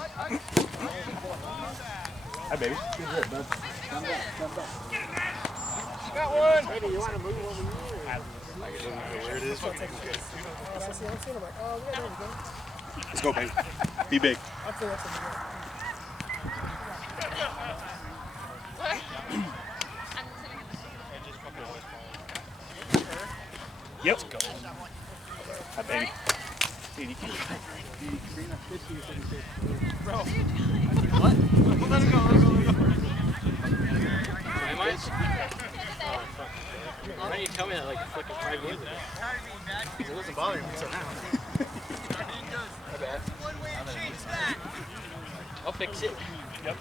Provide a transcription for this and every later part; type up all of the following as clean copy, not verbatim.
Hi, baby. Got one. Baby, you want to move over here? Like, it doesn't matter where it is. I'm like, oh, we got everything. Let's go, baby. Be big. I'll figure out something. Yep. Let's go. Hi, baby. Dude, you can Bro. What? Let it go. Am I? Why didn't you tell me that like fucking 5 years ago? It wasn't bothering me until now. My bad. I'll fix it. Yep.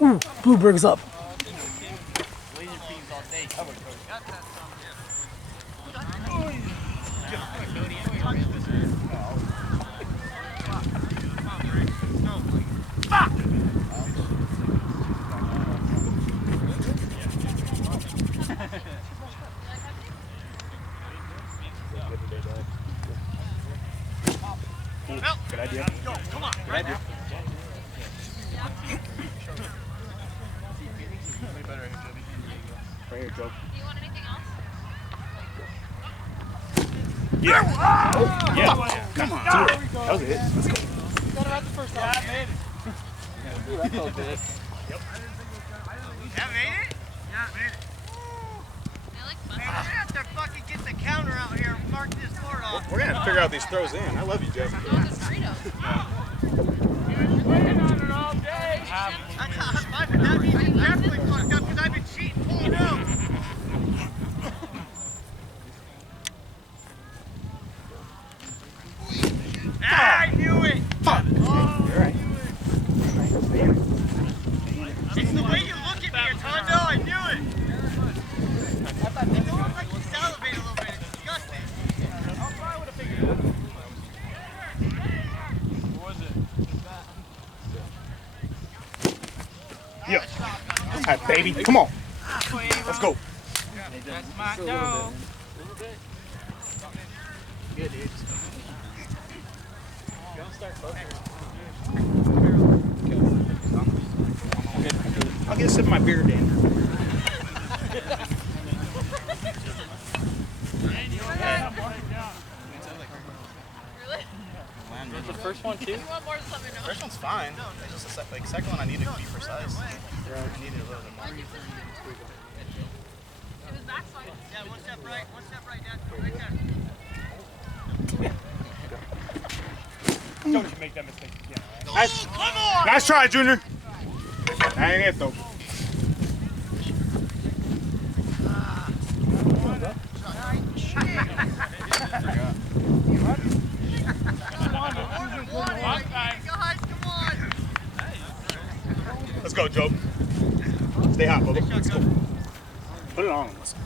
Ooh, blue Briggs up. Laser beams all day. Cover. Good idea. Come on. Good idea. Right here, Joe. Do you want anything else? Yeah. Oh, yeah. Come on. That was it. Let's go. Got it right the first time. Yeah, I made it. That felt good. Yep. Yeah, made it? Yeah, made it. I like Man, we're gonna have to fucking get the counter out here and mark this board off. We're going to have to figure out these throws in. I love you, Jeff. those burritos. Waiting on it all day. That means it's definitely fucked up because I've been cheating pulling out. I knew it! Fuck. Oh, You're right. it's the way you look at me, Tondo. I knew it! It looks like you salivate a little bit. It's disgusting. I'll try with a figure. What was it? Yo. Hi, baby. Come on. Let's go. That's my dog. Good, dude. Don't start focusing. I'll get a sip of my beer, Dan. Really? The first one too? If you want more, just let me know. First one's fine. It's just a like second one I need to be precise. I needed a little bit more. It was back side. Yeah, one step right, Dad. Right there. Don't you make that mistake again, all right? Nice. Come on! Nice try, Junior. That ain't it, though. Let's go, Joe. Stay hot, Bubba. Let's go. Put it on. Let's go.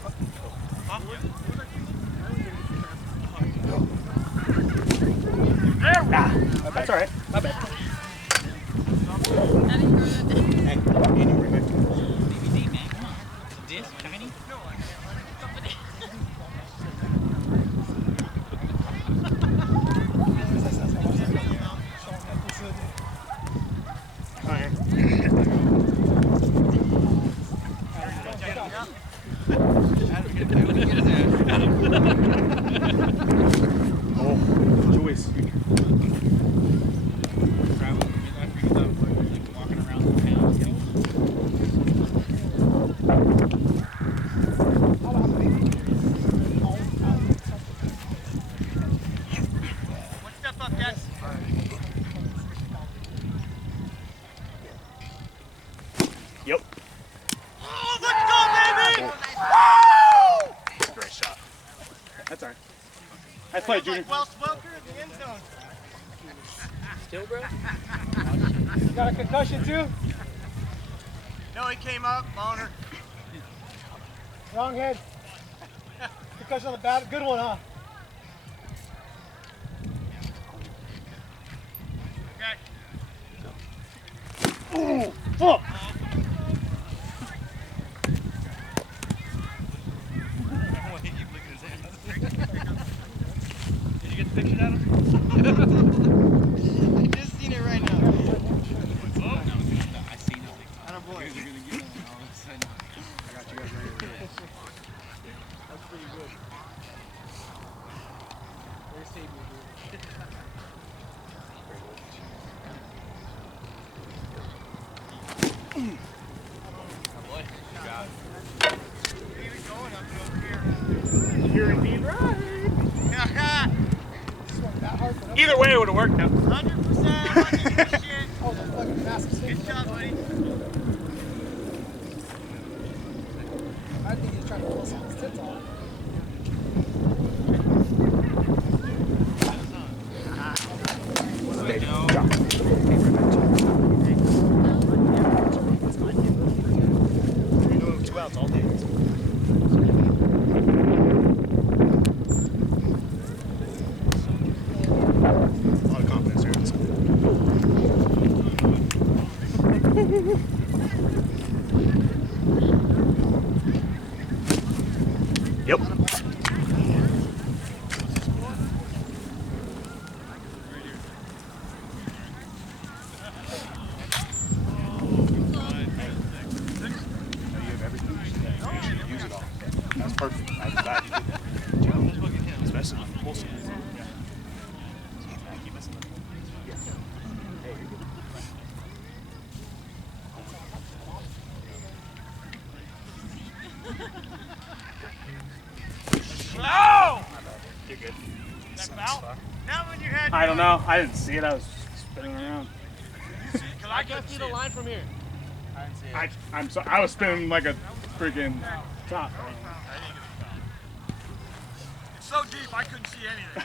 Nah, that's all right. My bad. That is good. Hey, you know, right back. DVD, man. Come on. This tiny? Oh, Joyce. One step up, Dad. Yep. Oh, let's go, baby! Woo! Great shot. That's all right. Nice play, Junior. Like Wells Welker in the end zone. Still, bro? You got a concussion too? No, he came up, boner. Wrong head. Concussion on the bat. Good one, huh? Okay. Ooh, fuck. picture at him? I just seen it right now. I seen it. Attaboy. I got you guys right here. That's pretty good. They saved me, dude. You're indeed right. Swung that hard, but Either way, it would have worked out. 100% shit. oh, the fucking massive thing. Good job, buddy. I think he's trying to pull some of his tits off. You're doing 2 outs all day. A lot of confidence here. Yep. Use it all. That's perfect. I'm glad you did that. Especially on the pull side. Keep missing them. Yeah. Hey, you're good. No! You're good. Not when you had I don't know. I didn't see it. I was spinning around. Because I can't see the line from here. I'm sorry. I was spinning like a freaking top. It's so deep I couldn't see anything.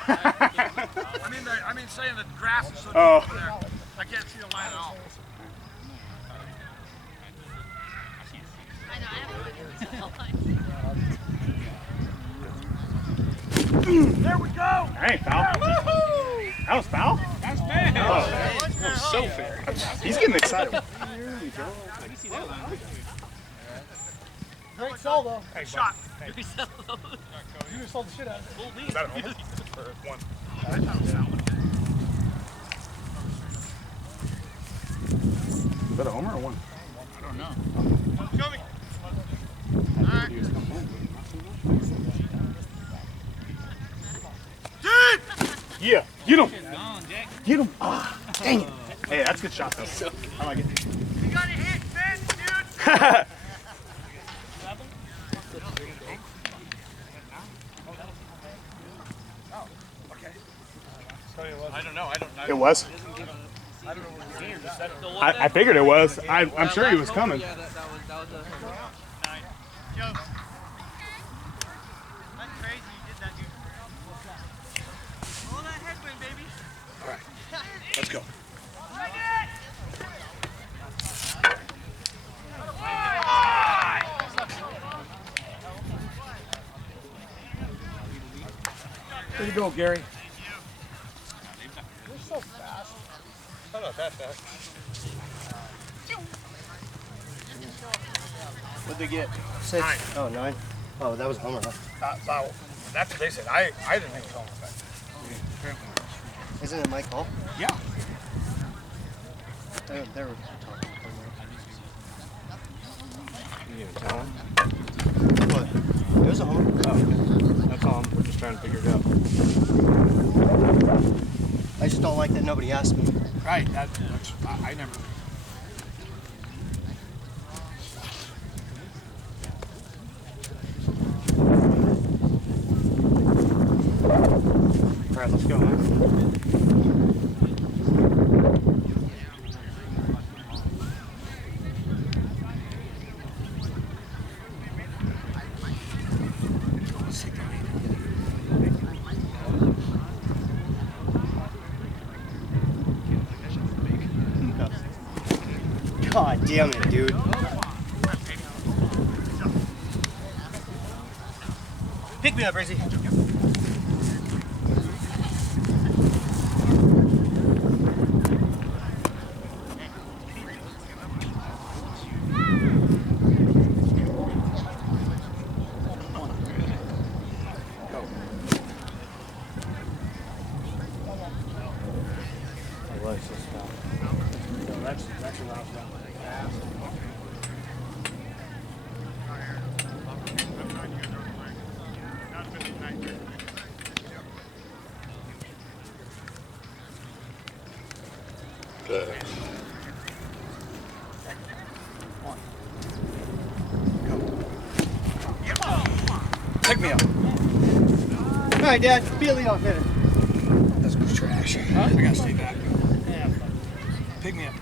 I mean, saying the grass is so deep Oh. over there, I can't see the line at all. I know, I haven't been here so long. There we go! That ain't foul. That was foul? That's bad. Oh, so fair. He's getting excited. Great sell, though. Hey, Shot. You just sold the shit out of it. Is that a homer? Or one? Is that a homer or one? I don't know. Show me. Yeah, get him. Get him. Ah, dang it. Hey, that's a good shot, though. I like it. You got a hit, Ben, dude. I don't know. I don't know. It was? I figured it was. I'm sure he was coming. Yeah, that was Joe. That's crazy you did that, dude. Roll that headwind, baby. All right, let's go. There you go, Gary. You're so fast. I'm not that fast. What'd they get? 6. Oh, 9. Oh, that was a homer, huh? That's what they said. I didn't think it was on the Isn't it my call? Yeah. They were talking. You didn't tell him? What? It was a homer. Oh, that's all. We're just trying to figure it out. I just don't like that nobody asked me. Right. I never. All right, let's go, man. God damn it, dude. Pick me up, Briggsy. Pick me up. All right, Dad. Be a leadoff hitter. That's good trash. Huh? I gotta stay back. Yeah. Pick me up.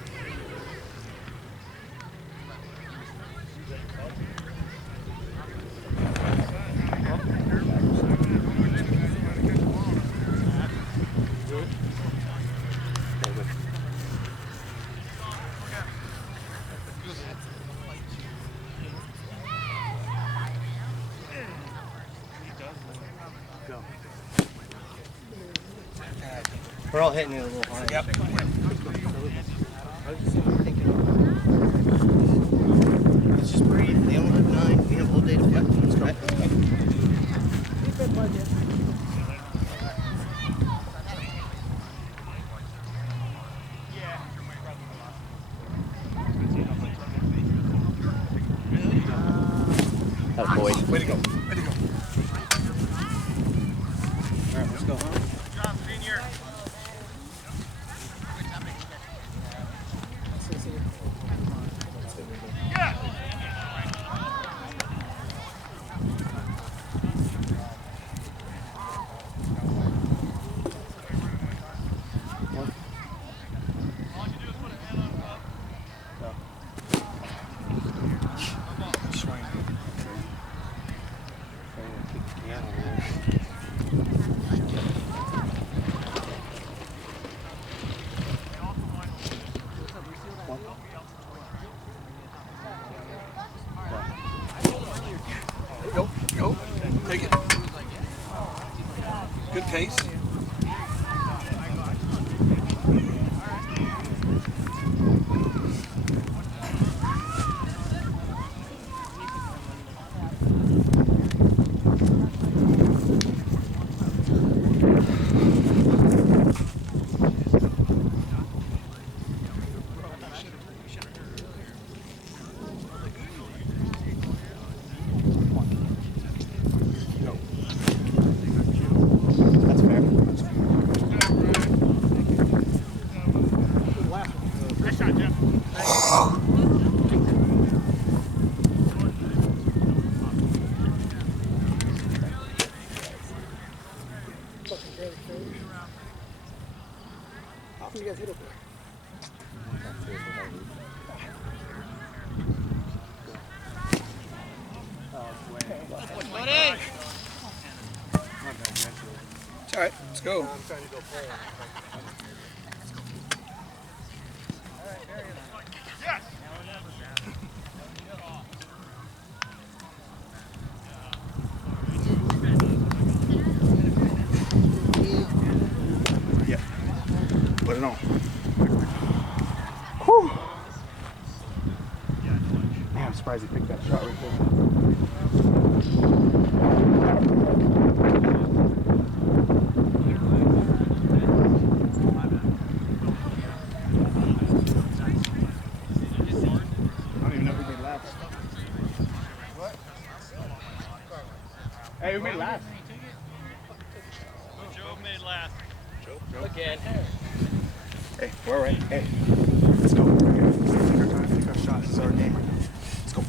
We're all hitting it a little hard. Yep. Let's just breathe. They only live 9. We have a whole day to play. Let's go. Oh, boy. Way to go. Way to go. All right, let's go, huh? Good job, senior. Go. Go. Take it. Good pace. That's fair. Nice shot, Jeff. How often do you guys hit up there? It's all right. Let's go. Yeah. Put it on. Whew. Man, I'm surprised he picked that shot right there. I don't even know who made last. Hey, who made last? Joe made last. Again. Hey, we're all right. Hey, let's go. Take our time, take our shot. This is our game right now. Let's go.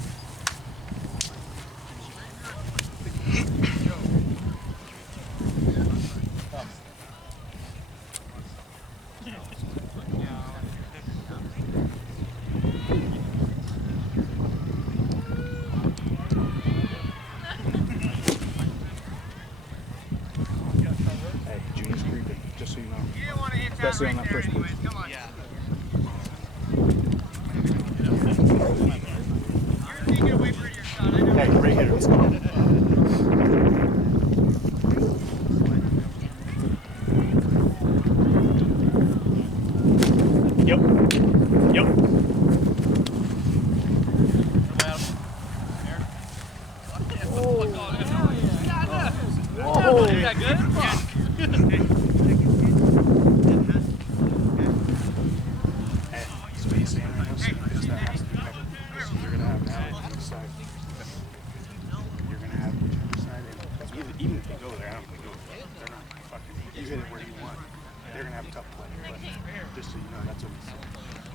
Hey, Junior's creeping, just so you know. You didn't want to hit that Especially on right that there first anyways. pitch. Come on. Yeah. You're taking away from your shot. I know. Hey, great hitter, let's go. Yep. Yep. Oh, is that good? Hey, so what you saying right now? Is that has to be better. So you're gonna have now on the side. You're gonna have whichever side. And even if you go there, I don't think they're not fucking. You hit it where you want. they're gonna have a tough play. But just so you know, that's what he's saying.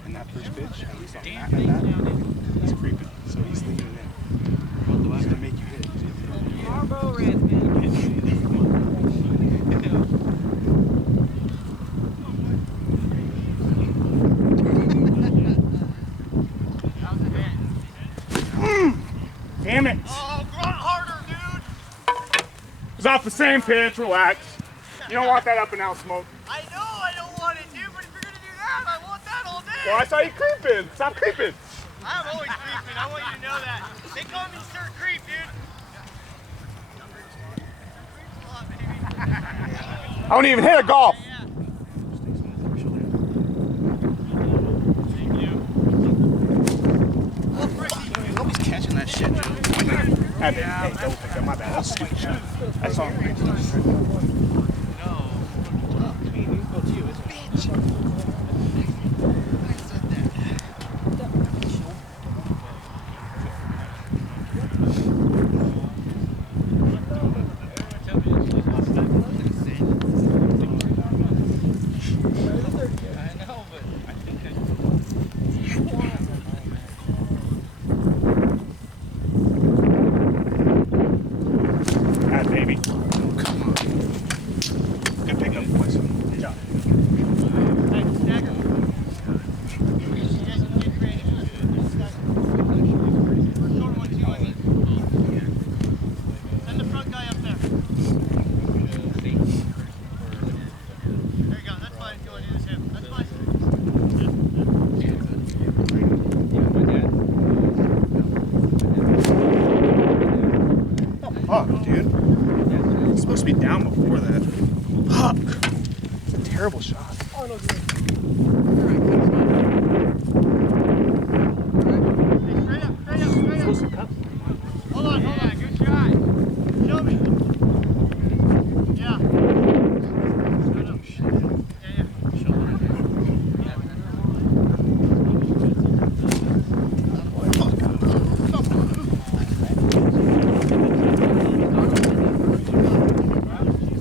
And that first pitch, at least on that, he's creeping. So he's thinking it in. He's gonna make you hit. Marbo ran, man. Damn it! Oh, grunt harder, dude! It's off the same pitch, relax. You don't want that up and out smoke. I know I don't want it, dude, but if you're gonna do that, I want that all day! Well, I saw you creeping. Stop creeping. I'm always creeping, I want you to know that. They call me Sir Creep, dude. Creeps a lot, baby. I don't even hit a golf. Yeah. Nobody's catching that shit, Joe. Hey, baby, hey, don't think that. My bad. That's stupid shit. That's all. Baby. Come on. Good pickup, boys. Good job. Hey, stagger. You guys can get creative. Short one, too, I mean. Send the front guy up there. There you go, that's fine if you want to use him. That's fine. Oh, fuck, dude. It's supposed to be down before that. Fuck. It's a terrible shot. Oh, no, Hey, straight up. Hold on. Good shot. Show me. Yeah. Straight up. Yeah.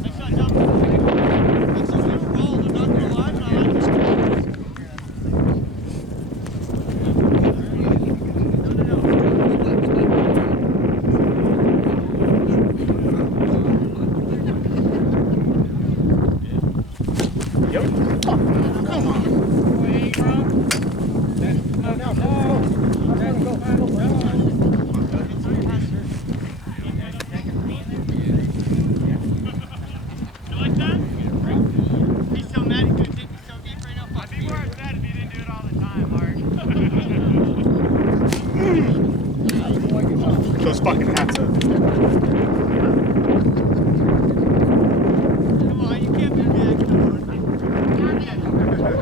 Nice shot, Joe. That's a little roll, they're not gonna lie, but I like this. Yep. Come on. You like that? He's so mad he's gonna take me so deep right now. I'd be more upset if you didn't do it all the time, Mark. Those fucking hats up. Come on, you can't be that good.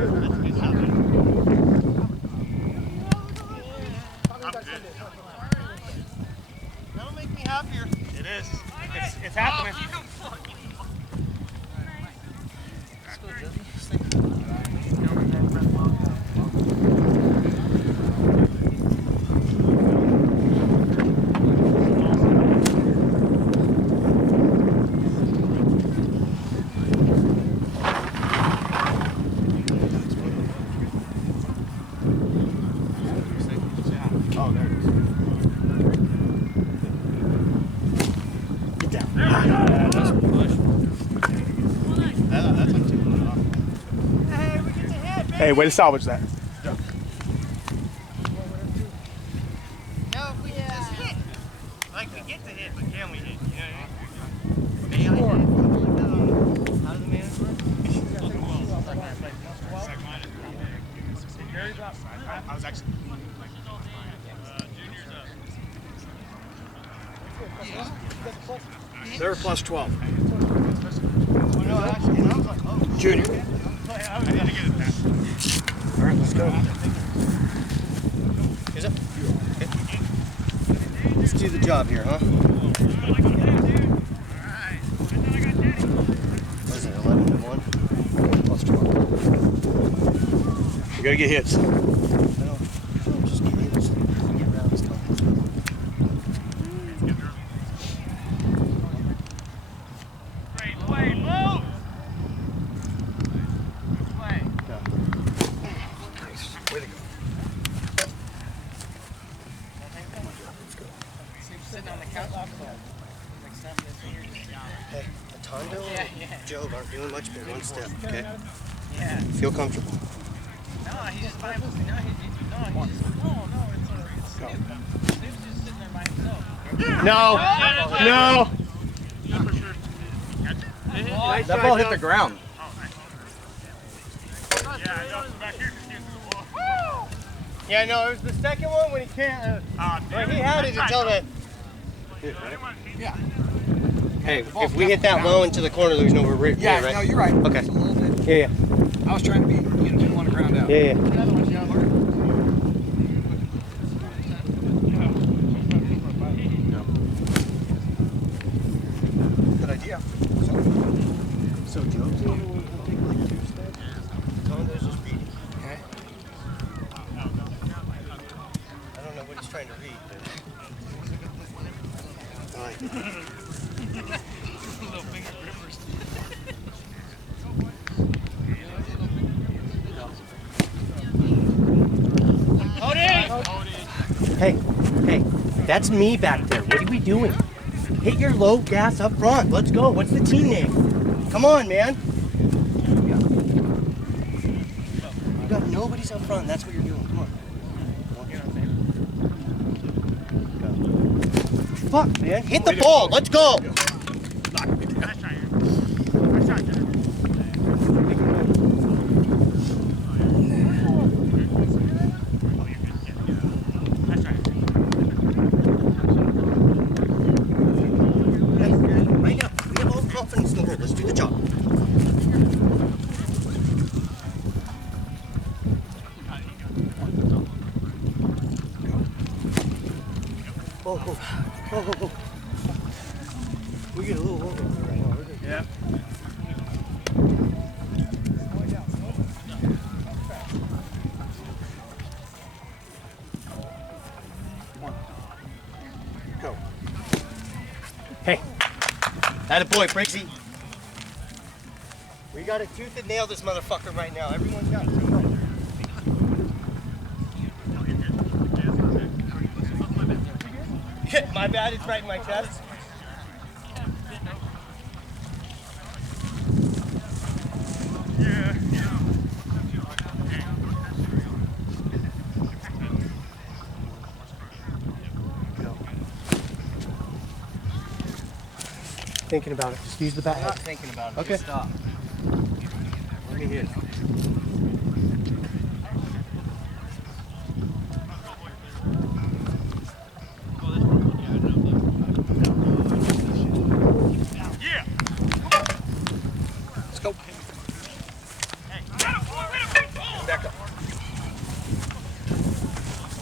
That's good stuff. That'll make me happier. It is. It's happening. Oh, there it is. Get down. That's on 2. Hey, we get to hit, baby. Hey, way to salvage that. Now if we just hit. Like we get to hit, but can we hit? You know what I mean? May I hit? How does the manager work? I was actually. They're plus 12. No, actually, I was like, oh. Junior. I need to get it back. All right, let's go. Is it? Okay. Let's do the job here, huh? What is it, 11 to 1? Plus 12. We gotta get hits. No, just get hits. Get around this time. Great play, move! Hey, Tondo and Job aren't doing much but one step, okay? Yeah. Feel comfortable. No, he's just by himself. No, he's just sitting there by himself. No! That ball hit the ground. Yeah, no, it was the second one when he can't. He had it until that. Hey, if we hit that low into the corner, there's no right? Yeah, no, you're right. Okay. Just a little bit. Yeah. I was trying to be, didn't want to ground out. Yeah. Good idea. So Job's the only one who take like 2 steps? Tondo's just beating. Okay. I don't know what he's trying to read, but... I like it. Hey, that's me back there. What are we doing? Hit your low gas up front. Let's go. What's the team name? Come on, man. You got nobody's up front. That's what you're doing. Come on. Fuck, man. Hit the ball. Let's go. Right now, we have all the confidence in the world. Let's do the job. Oh. We get a little over right now. Yeah. Go. Hey, attaboy, Briggsy. We got to tooth and nail this motherfucker right now. Everyone's got it. My bad, it's right in my chest. Thinking about it. Just use the bat. I'm not thinking about it. Okay. Just stop. Let me hit. Let's go. Back up.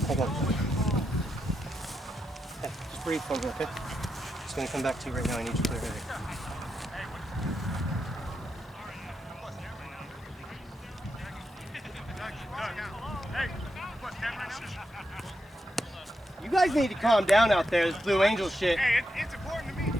Hold on. Hey, just breathe for me, okay? It's gonna come back to you right now. I need you to clear it. You guys need to calm down out there, this Blue Angel shit. Hey, it's important to me.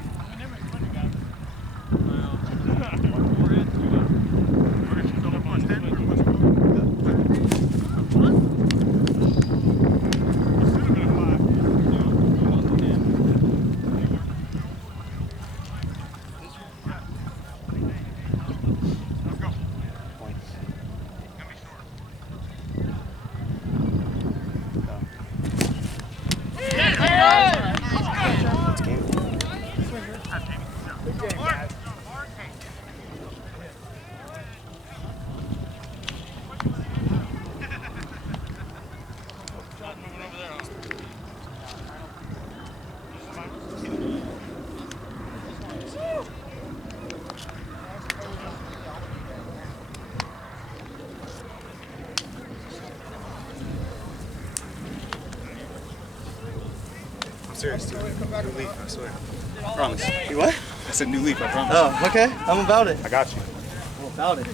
Serious, dude. New leaf, I swear. Promise. You what? I said new leaf, I promise. Oh, okay. I'm about it. I got you. I'm about it.